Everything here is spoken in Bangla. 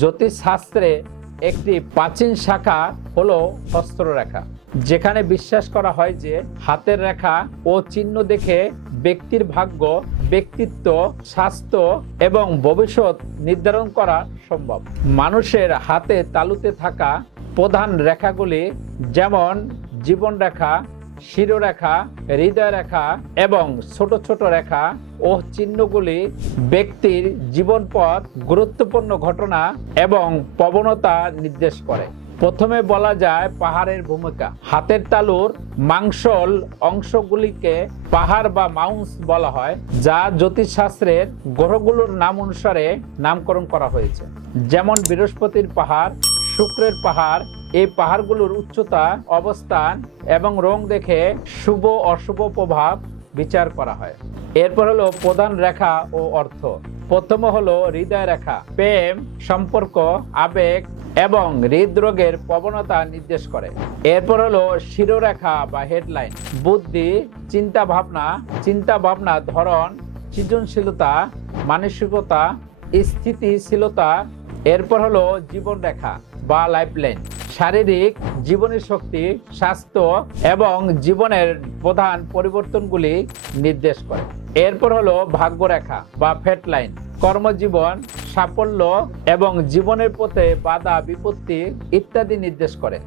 জ্যোতিষশাস্ত্রে একটি প্রাচীন শাখা হলো হস্তরেখা, যেখানে বিশ্বাস করা হয় যে হাতের রেখা ও চিহ্ন দেখে ব্যক্তির ভাগ্য, ব্যক্তিত্ব, স্বাস্থ্য এবং ভবিষ্যৎ নির্ধারণ করা সম্ভব। মানুষের হাতে তালুতে থাকা প্রধান রেখাগুলি যেমন জীবন রেখা, শিরোরেখা, হৃদয় রেখা এবং ছোট ছোট রেখা ও চিহ্নগুলি ব্যক্তির জীবনপথ, গুরুত্বপূর্ণ ঘটনা এবং প্রবণতা নির্দেশ করে। প্রথমে বলা যায় পাহাড়ের ভূমিকা। হাতের তালুর মাংসল অংশগুলিকে পাহাড় বা মাউন্স বলা হয়, যা জ্যোতিষশাস্ত্রের গ্রহগুলোর নাম অনুসারে নামকরণ করা হয়েছে। যেমন বৃহস্পতির পাহাড়, শুক্রের পাহাড়। এই পাহাড়গুলোর উচ্চতা, অবস্থান এবং রং দেখে শুভ অশুভ প্রভাব বিচার করা হয়। এরপর হলো প্রধান রেখা ও অর্থ। প্রথম হলো হৃদয় রেখা, প্রেম, সম্পর্ক, আবেগ এবং হৃদরোগের প্রবণতা নির্দেশ করে। এরপর হলো শিরোরেখা বা হেডলাইন, বুদ্ধি, চিন্তা ভাবনা ধরন, সৃজনশীলতা, মানসিকতা, স্থিতিশীলতা। এরপর হলো জীবন রেখা বা লাইফলাইন, শারীরিক, জীবনী শক্তি, স্বাস্থ্য এবং জীবনের প্রধান পরিবর্তনগুলি নির্দেশ করে। এরপর হলো ভাগ্যরেখা বা ফেট লাইন, কর্মজীবন, সাফল্য এবং জীবনের পথে বাধা বিপত্তি ইত্যাদি নির্দেশ করে।